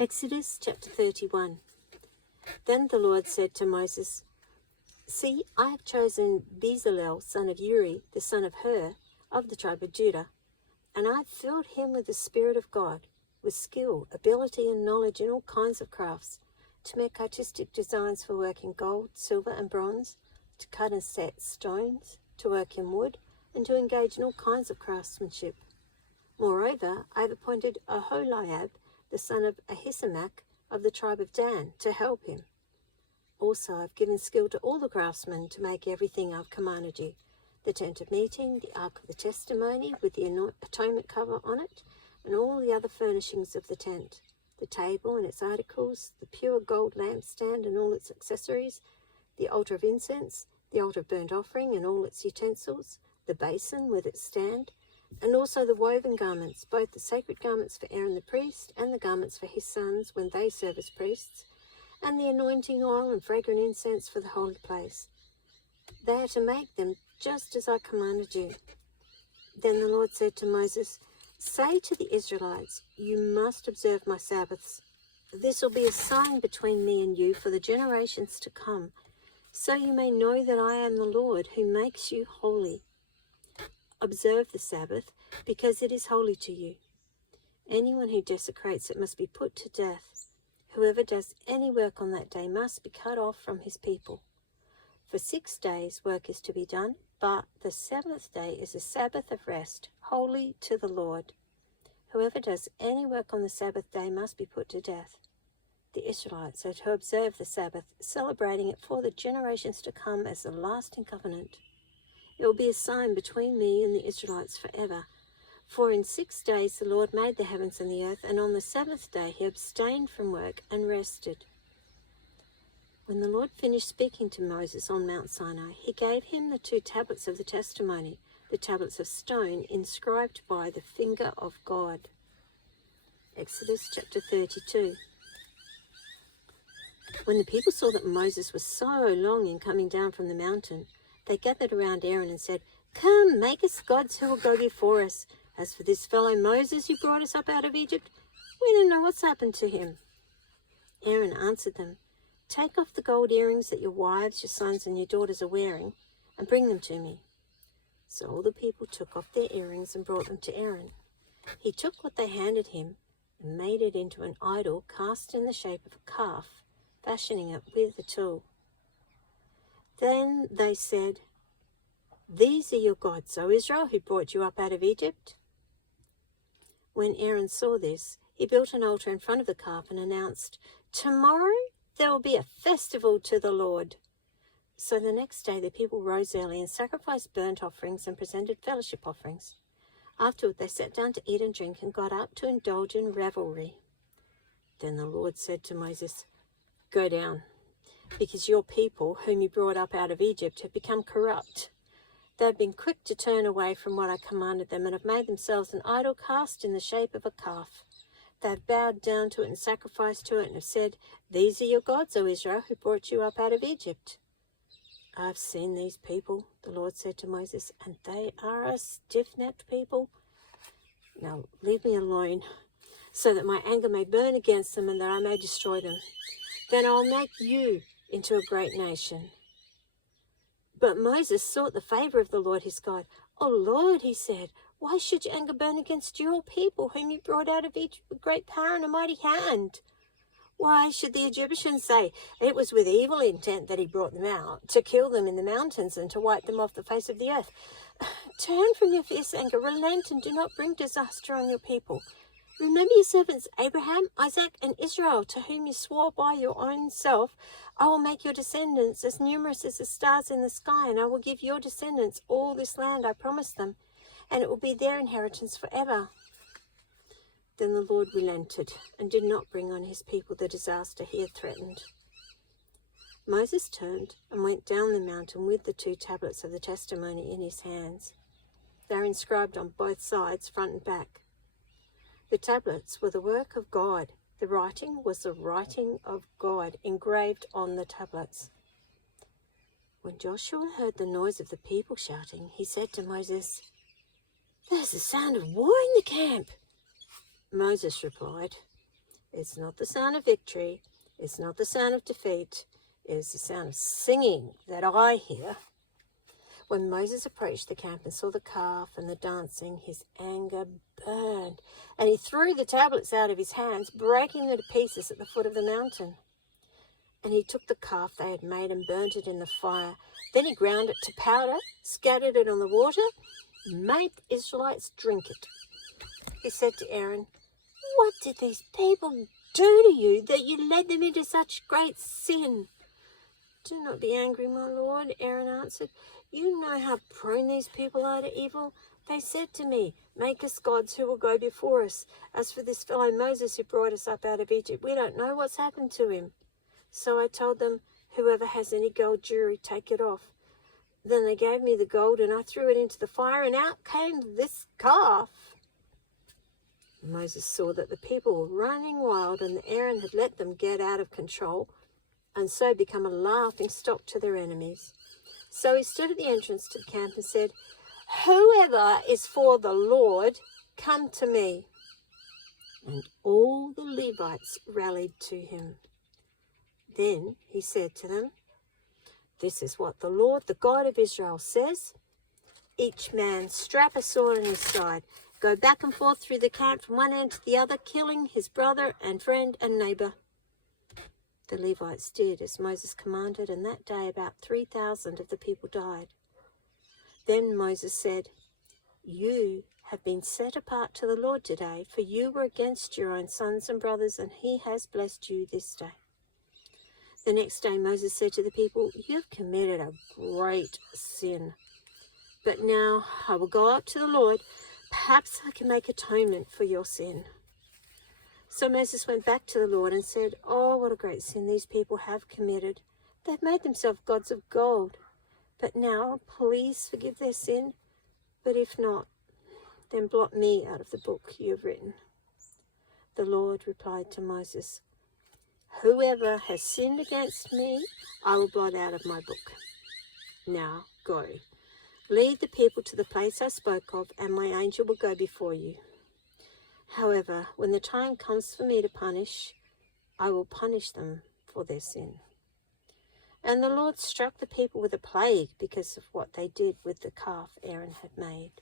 Exodus chapter 31. Then the Lord said to Moses, See, I have chosen Bezalel, son of Uri, the son of Hur, of the tribe of Judah, and I have filled him with the Spirit of God, with skill, ability, and knowledge in all kinds of crafts, to make artistic designs for work in gold, silver, and bronze, to cut and set stones, to work in wood, and to engage in all kinds of craftsmanship. Moreover, I have appointed Aholiab, the son of Ahisamach, of the tribe of Dan, to help him. Also, I have given skill to all the craftsmen to make everything I have commanded you: the tent of meeting, the ark of the testimony with the atonement cover on it, and all the other furnishings of the tent, the table and its articles, the pure gold lampstand and all its accessories, the altar of incense, the altar of burnt offering and all its utensils, the basin with its stand, and also the woven garments, both the sacred garments for Aaron the priest and the garments for his sons when they serve as priests, and the anointing oil and fragrant incense for the holy place. They are to make them just as I commanded you. Then the Lord said to Moses, Say to the Israelites, You must observe my Sabbaths. This will be a sign between me and you for the generations to come, so you may know that I am the Lord who makes you holy. Observe the Sabbath, because it is holy to you. Anyone who desecrates it must be put to death. Whoever does any work on that day must be cut off from his people. For 6 days work is to be done, but the seventh day is a Sabbath of rest, holy to the Lord. Whoever does any work on the Sabbath day must be put to death. The Israelites are to observe the Sabbath, celebrating it for the generations to come as a lasting covenant. It will be a sign between me and the Israelites forever. For in 6 days the Lord made the heavens and the earth, and on the seventh day he abstained from work and rested. When the Lord finished speaking to Moses on Mount Sinai, he gave him the 2 tablets of the testimony, the tablets of stone inscribed by the finger of God. Exodus chapter 32. When the people saw that Moses was so long in coming down from the mountain, they gathered around Aaron and said, Come, make us gods who will go before us. As for this fellow Moses who brought us up out of Egypt, we don't know what's happened to him. Aaron answered them, Take off the gold earrings that your wives, your sons, and your daughters are wearing, and bring them to me. So all the people took off their earrings and brought them to Aaron. He took what they handed him and made it into an idol cast in the shape of a calf, fashioning it with a tool. Then they said, These are your gods, O Israel, who brought you up out of Egypt. When Aaron saw this, he built an altar in front of the calf and announced, Tomorrow there will be a festival to the Lord. So the next day the people rose early and sacrificed burnt offerings and presented fellowship offerings. Afterward they sat down to eat and drink and got up to indulge in revelry. Then the Lord said to Moses, Go down, because your people, whom you brought up out of Egypt, have become corrupt. They have been quick to turn away from what I commanded them and have made themselves an idol cast in the shape of a calf. They have bowed down to it and sacrificed to it and have said, These are your gods, O Israel, who brought you up out of Egypt. I have seen these people, the Lord said to Moses, and they are a stiff-necked people. Now leave me alone, so that my anger may burn against them and that I may destroy them. Then I will make you into a great nation. But Moses sought the favor of the Lord his God. O Lord, he said, why should your anger burn against your people, whom you brought out of Egypt with great power and a mighty hand? Why should the Egyptians say, It was with evil intent that he brought them out, to kill them in the mountains and to wipe them off the face of the earth? Turn from your fierce anger, relent, and do not bring disaster on your people. Remember your servants Abraham, Isaac, and Israel, to whom you swore by your own self, I will make your descendants as numerous as the stars in the sky, and I will give your descendants all this land I promised them, and it will be their inheritance forever. Then the Lord relented and did not bring on his people the disaster he had threatened. Moses turned and went down the mountain with the 2 tablets of the testimony in his hands. They are inscribed on both sides, front and back. The tablets were the work of God. The writing was the writing of God engraved on the tablets. When Joshua heard the noise of the people shouting, he said to Moses, There's the sound of war in the camp. Moses replied, It's not the sound of victory. It's not the sound of defeat. It is the sound of singing that I hear." When Moses approached the camp and saw the calf and the dancing, his anger burned, and he threw the tablets out of his hands, breaking them to pieces at the foot of the mountain. And he took the calf they had made and burnt it in the fire. Then he ground it to powder, scattered it on the water, made the Israelites drink it. He said to Aaron, "What did these people do to you that you led them into such great sin?" "Do not be angry, my lord," Aaron answered. "You know how prone these people are to evil. They said to me, 'Make us gods who will go before us.' As for this fellow Moses who brought us up out of Egypt, we don't know what's happened to him." So I told them, 'Whoever has any gold jewelry, take it off.' Then they gave me the gold and I threw it into the fire, and out came this calf." Moses saw that the people were running wild and that Aaron had let them get out of control and so become a laughing stock to their enemies. So he stood at the entrance to the camp and said, "Whoever is for the Lord, come to me." And all the Levites rallied to him. Then he said to them, "This is what the Lord, the God of Israel, says. Each man strap a sword on his side. Go back and forth through the camp from one end to the other, killing his brother and friend and neighbor." The Levites did as Moses commanded, and that day about 3,000 of the people died. Then Moses said, "You have been set apart to the Lord today, for you were against your own sons and brothers, and he has blessed you this day." The next day Moses said to the people, "You have committed a great sin. But now I will go up to the Lord. Perhaps I can make atonement for your sin." So Moses went back to the Lord and said, "Oh, what a great sin these people have committed. They've made themselves gods of gold. But now, please forgive their sin. But if not, then blot me out of the book you have written." The Lord replied to Moses, "Whoever has sinned against me, I will blot out of my book. Now go, lead the people to the place I spoke of, and my angel will go before you. However, when the time comes for me to punish, I will punish them for their sin." And the Lord struck the people with a plague because of what they did with the calf Aaron had made.